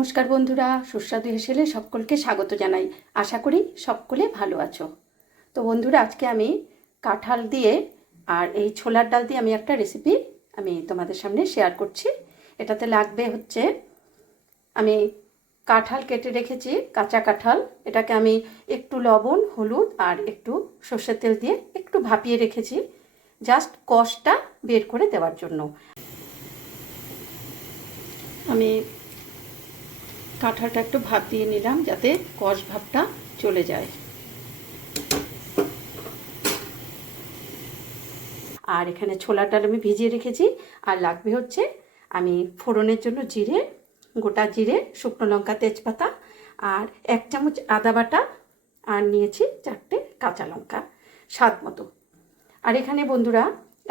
নমস্কার বন্ধুরা, সুস্বাদু হেসেলে সকলকে স্বাগত জানাই। আশা করি সকলে ভালো আছো। তো বন্ধুরা, আজকে আমি কাঁঠাল দিয়ে আর এই ছোলার ডাল দিয়ে আমি একটা রেসিপি আমি তোমাদের সামনে শেয়ার করছি। এটাতে লাগবে হচ্ছে, আমি কাঁঠাল কেটে রেখেছি, কাঁচা কাঁঠাল। এটাকে আমি একটু লবণ, হলুদ আর একটু সর্ষের তেল দিয়ে একটু ভাপিয়ে রেখেছি জাস্ট কষটা বের করে দেওয়ার জন্য। আমি কাঁঠালটা একটু ভাপ দিয়ে নিলাম যাতে কষ ভাবটা চলে যায়। আর এখানে ডাল আমি ভিজিয়ে রেখেছি। আর লাগবে হচ্ছে আমি ফোড়নের জন্য জিরে, গোটা জিরে, শুকনো লঙ্কা, তেজপাতা আর এক চামচ আদা বাটা আর নিয়েছি চারটে কাঁচা লঙ্কা স্বাদ মতো। আর এখানে বন্ধুরা,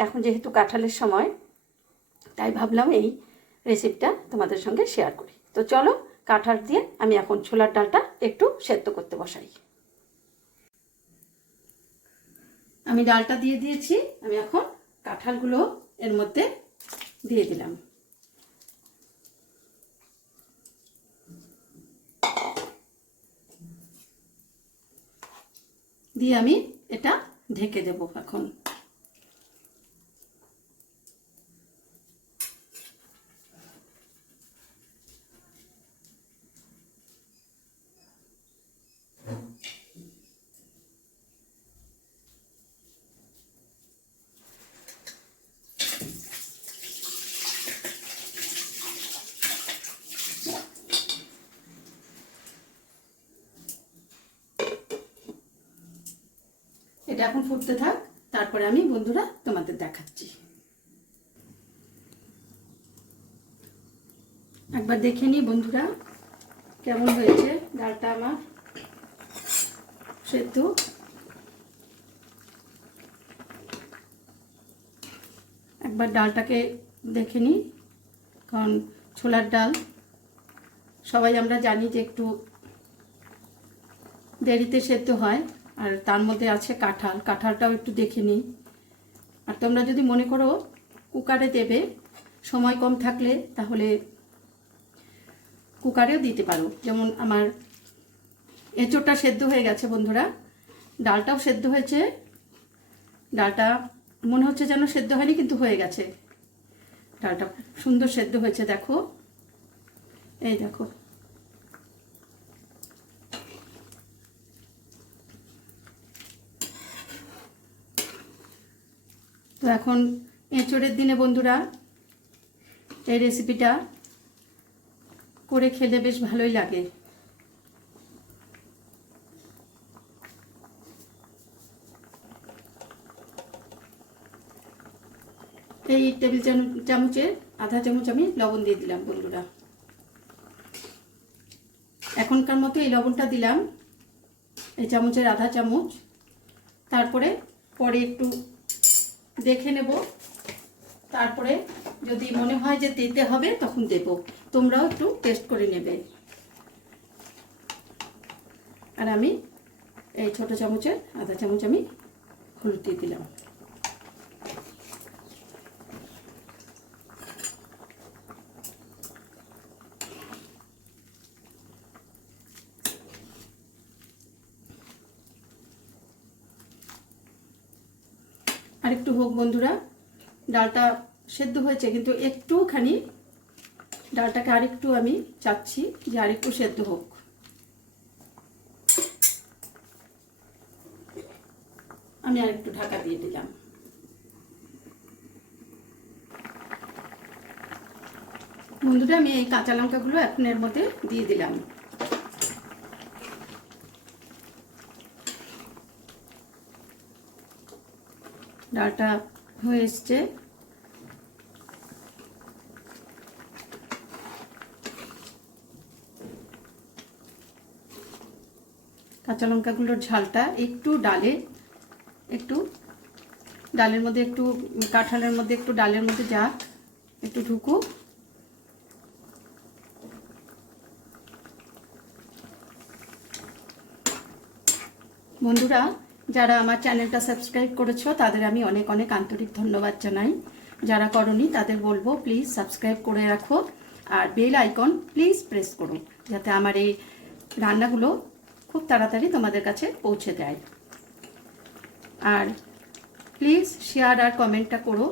এখন যেহেতু কাঁঠালের সময়, তাই ভাবলাম এই রেসিপিটা তোমাদের সঙ্গে শেয়ার করি। তো চলো কাঁঠাল দিয়ে আমি এখন ছোলার ডালটা একটু সেদ্ধ করতে বসাই। আমি ডালটা দিয়ে দিয়েছি, আমি এখন কাঁঠালগুলো এর মধ্যে দিয়ে দিলাম। দিয়ে আমি এটা ঢেকে দেব এখন। এটা এখন ফুটতে থাক, তারপরে আমি বন্ধুরা তোমাদের দেখাচ্ছি। একবার দেখে নিই বন্ধুরা, কেমন হয়েছে ডালটা আমার? সেদ্ধ? একবার ডালটাকে দেখে নিই কারণ ছোলার ডাল, সবাই আমরা জানি যে একটু দেরিতে সেদ্ধ হয়। আর তার মধ্যে আছে কাঁঠাল। কাঁঠালটাও একটু দেখে নিই। আর তোমরা যদি মনে করো কুকারে দেবে, সময় কম থাকলে তাহলে কুকারেও দিতে পারো। যেমন আমার এঁচোড়টা সেদ্ধ হয়ে গেছে বন্ধুরা। ডালটাও সেদ্ধ হয়েছে। ডালটা মনে হচ্ছে যেন সেদ্ধ হয়নি, কিন্তু হয়ে গেছে। ডালটা সুন্দর সেদ্ধ হয়েছে, দেখো। এই দেখো। এখন এঁচড়ের দিনে বন্ধুরা এই রেসিপিটা করে খেলে বেশ ভালোই লাগে। এই টেবিল চামচের আধা চামচ আমি লবণ দিয়ে দিলাম বন্ধুরা। এখনকার মতো এই লবণটা দিলাম। এই চামচের আধা চামচ। তারপরে পরে একটু দেখে নেব। তারপরে যদি মনে হয় যে দিতে হবে, তখন দেব। তোমরাও একটু টেস্ট করে নেবে। আর আমি এই ছোট চামচের আধা চামচ আমি হলুদ দিয়ে দিলাম। আর একটু হোক বন্ধুরা, ডালটা সেদ্ধ হয়েছে, কিন্তু একটুখানি ডালটাকে আরেকটু আমি চাচ্ছি যে আরেকটু সেদ্ধ হোক। আমি আরেকটু ঢাকা দিয়ে দিলাম। বন্ধুরা, আমি এই কাঁচা লঙ্কাগুলো এখন এর মধ্যে দিয়ে দিলাম। ডালটা হয়ে এসছে। কাঁচা লঙ্কাগুলোর ঝালটা একটু ডালে, একটু ডালের মধ্যে একটু, কাঁঠালের মধ্যে একটু ডালের মধ্যে যাক একটু ঢুকুক। বন্ধুরা যারা আমার চ্যানেলটা সাবস্ক্রাইব করেছ, তাদের আমি অনেক অনেক আন্তরিক ধন্যবাদ জানাই। যারা করনি, তাদের বলব প্লিজ সাবস্ক্রাইব করে রাখো আর বেল আইকন প্লিজ প্রেস করো, যাতে আমার এই রান্নাগুলো খুব তাড়াতাড়ি তোমাদের কাছে পৌঁছে দেয় আর প্লিজ শেয়ার আর কমেন্টটা করো।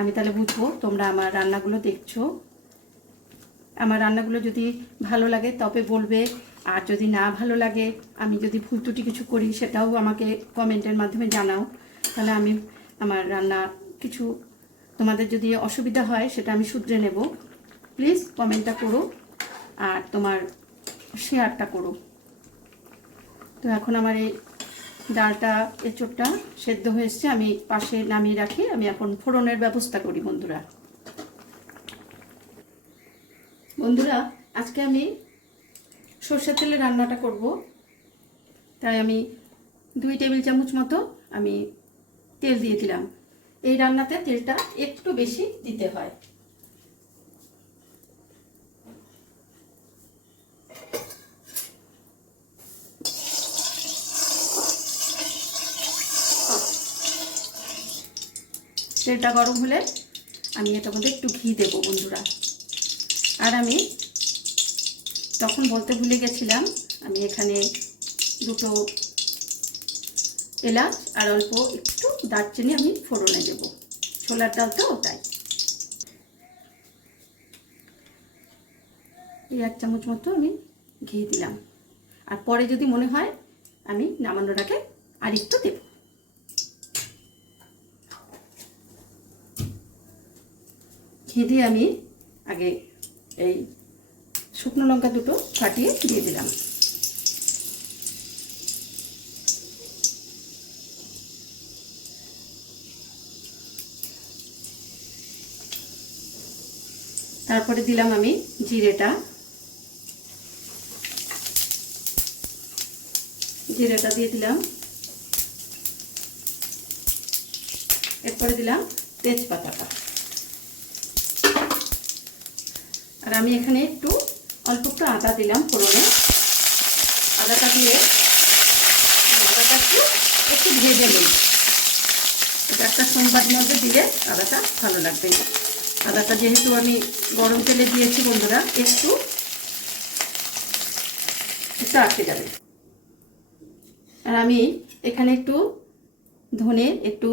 আমি তাহলে বুঝব তোমরা আমার রান্নাগুলো দেখছ। আমার রান্নাগুলো যদি ভালো লাগে, তবে বলবে আর যদি না ভালো লাগে, আমি যদি ভুল কিছু করি, সেটাও আমাকে কমেন্টের মাধ্যমে জানাও। তাহলে আমি আমার রান্না কিছু তোমাদের যদি অসুবিধা হয়, সেটা আমি শুধরে নেব। প্লিজ কমেন্টটা করো আর তোমার শেয়ারটা করো। তো এখন আমার এই ডালটা এঁচোড়টা সেদ্ধ হয়ে এসছে, আমি পাশে নামিয়ে রাখি। আমি এখন ফোড়নের ব্যবস্থা করি বন্ধুরা। বন্ধুরা, আজকে আমি সর্ষের তেলে রান্নাটা করব। তাই আমি দুই টেবিল চামচ মতো আমি তেল দিয়ে দিলাম। এই রান্নাতে তেলটা একটু বেশি দিতে হয়। তেলটা গরম হলে আমি এটার মধ্যে একটু ঘি দেবো বন্ধুরা। আর আমি তখন বলতে ভুলে গেছিলাম, আমি এখানে দুটো এলাচ আর অল্প একটু দারচিনি আমি ফোড়নে দেবো। ছোলার ডাল তো তাই এই এক চামচ মতো আমি ঘি দিলাম। আর পরে যদি মনে হয়, আমি নামানোর আগে আর একটু দেব। ঘি দিয়ে আমি আগে এই শুকনো লঙ্কা দুটো ফাটিয়ে দিয়ে দিলাম। তারপরে দিলাম আমি জিরেটা। জিরেটা দিয়ে দিলাম। এরপরে দিলাম তেজপাতাটা। আর আমি এখানে একটু অল্প একটু আদা দিলাম ফোড়নে। আদাটা দিয়ে আদাটা একটু একটু ভেজে নিই। এটা একটা সোমবার মধ্যে দিলে আদাটা ভালো লাগবে। আদাটা যেহেতু আমি গরম তেলে দিয়েছি বন্ধুরা, একটু একটু আটকে যাবে। আর আমি এখানে একটু ধনে, একটু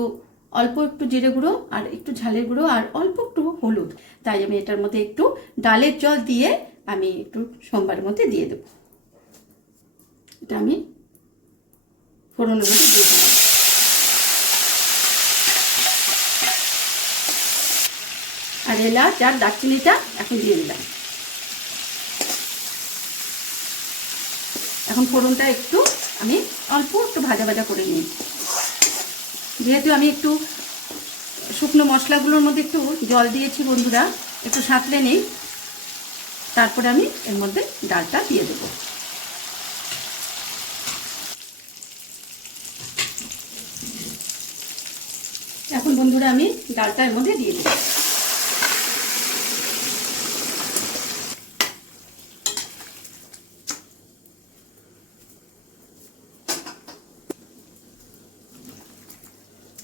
অল্প একটু জিরে গুঁড়ো আর একটু ঝালের গুঁড়ো আর অল্প একটু হলুদ। তাই আমি এটার মধ্যে একটু ডালের জল দিয়ে আমি একটু সোমবারের মধ্যে দিয়ে দেব। এটা আমি ফোড়নের মধ্যে দিয়ে দিলাম আর এলাচ আর দারচিনিটা এখন দিয়ে দিলাম। এখন ফোড়নটা একটু আমি অল্প একটু ভাজা ভাজা করে নিই। যেহেতু আমি একটু শুকনো মশলাগুলোর মধ্যে একটু জল দিয়েছি বন্ধুরা, একটু সাঁতলে নিই তারপরে আমি এর মধ্যে ডালটা দিয়ে দেব। এখন বন্ধুরা আমি ডালটা এর মধ্যে দিয়ে দেব।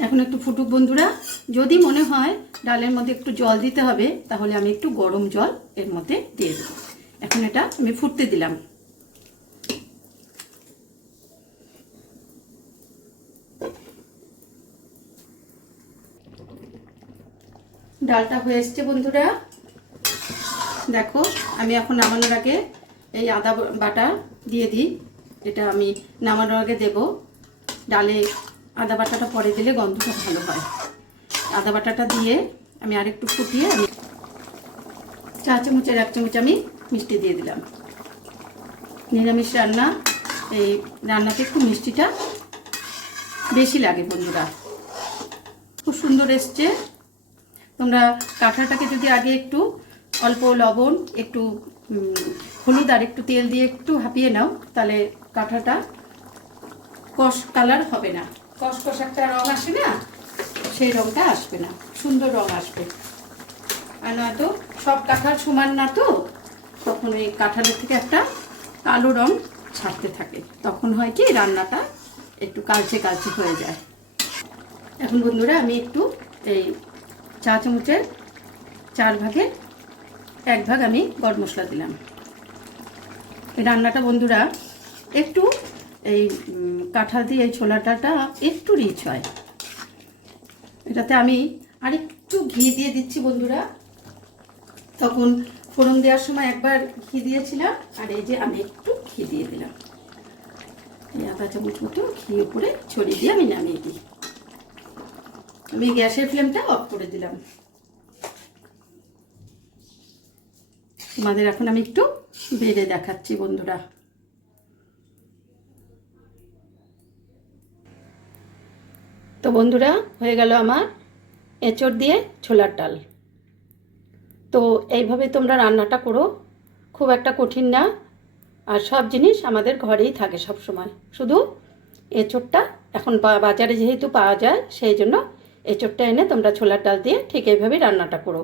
এখন একটু ফুটুক বন্ধুরা। যদি মনে হয় ডালের মধ্যে একটু জল দিতে হবে, তাহলে আমি একটু গরম জল এর মধ্যে দিয়ে দেবো। এখন এটা আমি ফুটতে দিলাম। ডালটা হয়ে এসছে বন্ধুরা। দেখো, আমি এখন নামানোর আগে এই আদা বাটা দিয়ে দিই। এটা আমি নামানোর আগে দেব। ডালে আদা বাটাটা পরে দিলে গন্ধটা ভালো হয়। আদা বাটাটা দিয়ে আমি আরেকটু ফুটিয়ে আমি চা চামচের এক চামচ আমি মিষ্টি দিয়ে দিলাম। নিরামিষ রান্না, এই রান্নাতে একটু মিষ্টিটা বেশি লাগে বন্ধুরা। খুব সুন্দর এসছে। তোমরা কাঁঠাটাকে যদি আগে একটু অল্প লবণ, একটু হলুদ আর একটু তেল দিয়ে একটু হাঁপিয়ে নাও, তাহলে কাঁঠাটা কষ কালার হবে না। কষ কষ একটা রং আসে না, সেই রংটা আসবে না। সুন্দর রং আসবে। আর নয়তো সব কাঁঠাল সমান না তো, তখন ওই কাঁঠালের থেকে একটা কালো রং ছাড়তে থাকে। তখন হয় কি, রান্নাটা একটু কালচে কালচে হয়ে যায়। এখন বন্ধুরা আমি একটু এই চা চামচের চার ভাগে, এক ভাগ আমি গরম মশলা দিলাম। এই রান্নাটা বন্ধুরা একটু এই কাঁঠাল দিয়ে এই ছোলাটাটা একটু রিচ হয়। এটাতে আমি আর একটু ঘি দিয়ে দিচ্ছি বন্ধুরা। তখন ফোড়ন দেওয়ার সময় একবার ঘি দিয়েছিলাম, আর এই যে আমি একটু ঘি দিয়ে দিলাম। এই আধা চামচ মতো ঘি উপরে ছড়িয়ে দিয়ে আমি নামিয়ে দিই। আমি গ্যাসের ফ্লেমটা অফ করে দিলাম। তোমাদের এখন আমি একটু বেড়ে দেখাচ্ছি, বন্ধুরা। তো বন্ধুরা, হয়ে গেল আমার এঁচড় দিয়ে ছোলার ডাল। তো এইভাবে তোমরা রান্নাটা করো। খুব একটা কঠিন না। আর সব জিনিস আমাদের ঘরেই থাকে সব সময় শুধু এঁচড়টা এখন বাজারে যেহেতু পাওয়া যায়, সেই জন্য এঁচড়টা এনে তোমরা ছোলার ডাল দিয়ে ঠিক এইভাবেই রান্নাটা করো।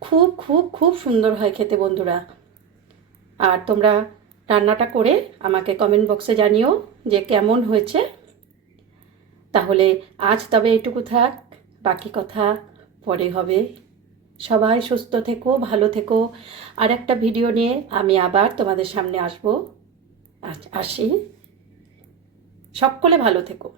খুব খুব খুব সুন্দর হয় খেতে বন্ধুরা। আর তোমরা রান্নাটা করে আমাকে কমেন্ট বক্সে জানিও যে কেমন হয়েছে। তাহলে আজ তবে এটুকু থাক, বাকি কথা পরে হবে। সবাই সুস্থ থেকো, ভালো থেকো। আর একটা ভিডিও নিয়ে আমি আবার তোমাদের সামনে আসব। আসি। সকলে ভালো থেকো।